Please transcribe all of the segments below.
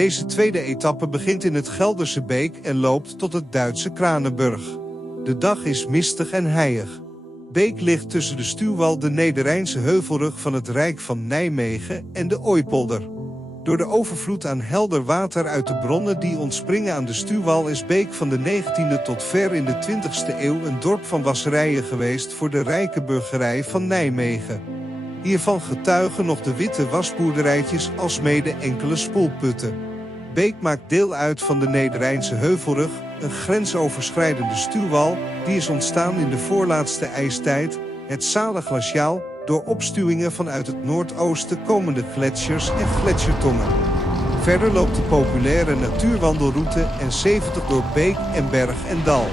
Deze tweede etappe begint in het Gelderse Beek en loopt tot het Duitse Kranenburg. De dag is mistig en heilig. Beek ligt tussen de stuwwal, de Nederrijnse heuvelrug van het Rijk van Nijmegen en de Ooipolder. Door de overvloed aan helder water uit de bronnen die ontspringen aan de stuwwal is Beek van de 19e tot ver in de 20e eeuw een dorp van wasserijen geweest voor de rijke burgerij van Nijmegen. Hiervan getuigen nog de witte wasboerderijtjes alsmede enkele spoelputten. Beek maakt deel uit van de Nederrijnse heuvelrug, een grensoverschrijdende stuwwal die is ontstaan in de voorlaatste ijstijd, het Saale-glaciaal, door opstuwingen vanuit het noordoosten komende gletsjers en gletsjertongen. Verder loopt de populaire natuurwandelroute N70 door beek en berg en dal.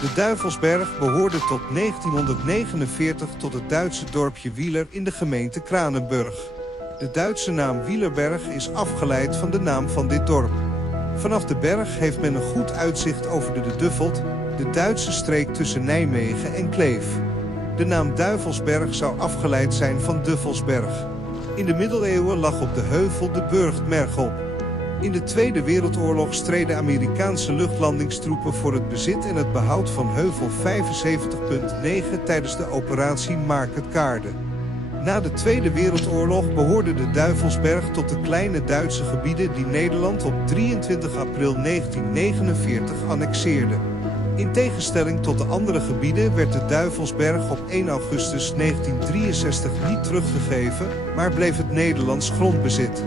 De Duivelsberg behoorde tot 1949 tot het Duitse dorpje Wieler in de gemeente Kranenburg. De Duitse naam Wielerberg is afgeleid van de naam van dit dorp. Vanaf de berg heeft men een goed uitzicht over de Duffelt, de Duitse streek tussen Nijmegen en Kleef. De naam Duivelsberg zou afgeleid zijn van Duffelsberg. In de middeleeuwen lag op de heuvel de burcht Mergel. In de Tweede Wereldoorlog streden Amerikaanse luchtlandingstroepen voor het bezit en het behoud van heuvel 75.9 tijdens de operatie Market Garde. Na de Tweede Wereldoorlog behoorde de Duivelsberg tot de kleine Duitse gebieden die Nederland op 23 april 1949 annexeerde. In tegenstelling tot de andere gebieden werd de Duivelsberg op 1 augustus 1963 niet teruggegeven, maar bleef het Nederlands grondbezit.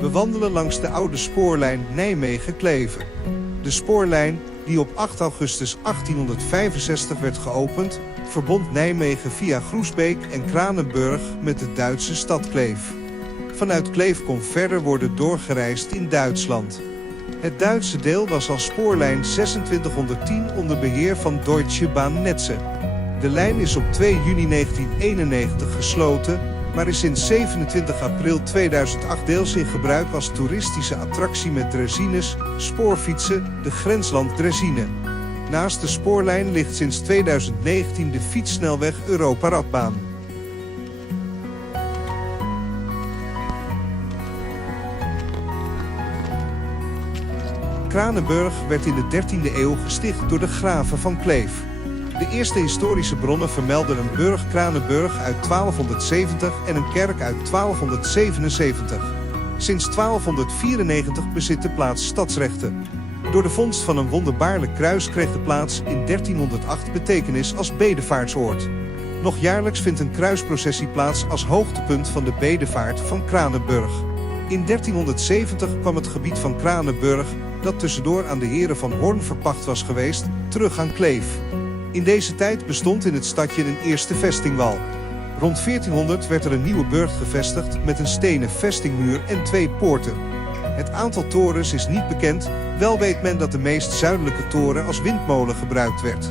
We wandelen langs de oude spoorlijn Nijmegen-Kleef. De spoorlijn, die op 8 augustus 1865 werd geopend, verbond Nijmegen via Groesbeek en Kranenburg met de Duitse stad Kleef. Vanuit Kleef kon verder worden doorgereisd in Duitsland. Het Duitse deel was als spoorlijn 2610 onder beheer van Deutsche Bahnnetze. De lijn is op 2 juni 1991 gesloten, maar is sinds 27 april 2008 deels in gebruik als toeristische attractie met drezines, spoorfietsen, de Grensland-Drezine. Naast de spoorlijn ligt sinds 2019 de fietssnelweg Europa-Radbaan. Kranenburg werd in de 13e eeuw gesticht door de graven van Kleef. De eerste historische bronnen vermelden een burcht Kranenburg uit 1270 en een kerk uit 1277. Sinds 1294 bezit de plaats stadsrechten. Door de vondst van een wonderbaarlijk kruis kreeg de plaats in 1308 betekenis als bedevaartsoord. Nog jaarlijks vindt een kruisprocessie plaats als hoogtepunt van de bedevaart van Kranenburg. In 1370 kwam het gebied van Kranenburg, dat tussendoor aan de heren van Hoorn verpacht was geweest, terug aan Kleef. In deze tijd bestond in het stadje een eerste vestingwal. Rond 1400 werd er een nieuwe burcht gevestigd met een stenen vestingmuur en 2 poorten. Het aantal torens is niet bekend, wel weet men dat de meest zuidelijke toren als windmolen gebruikt werd.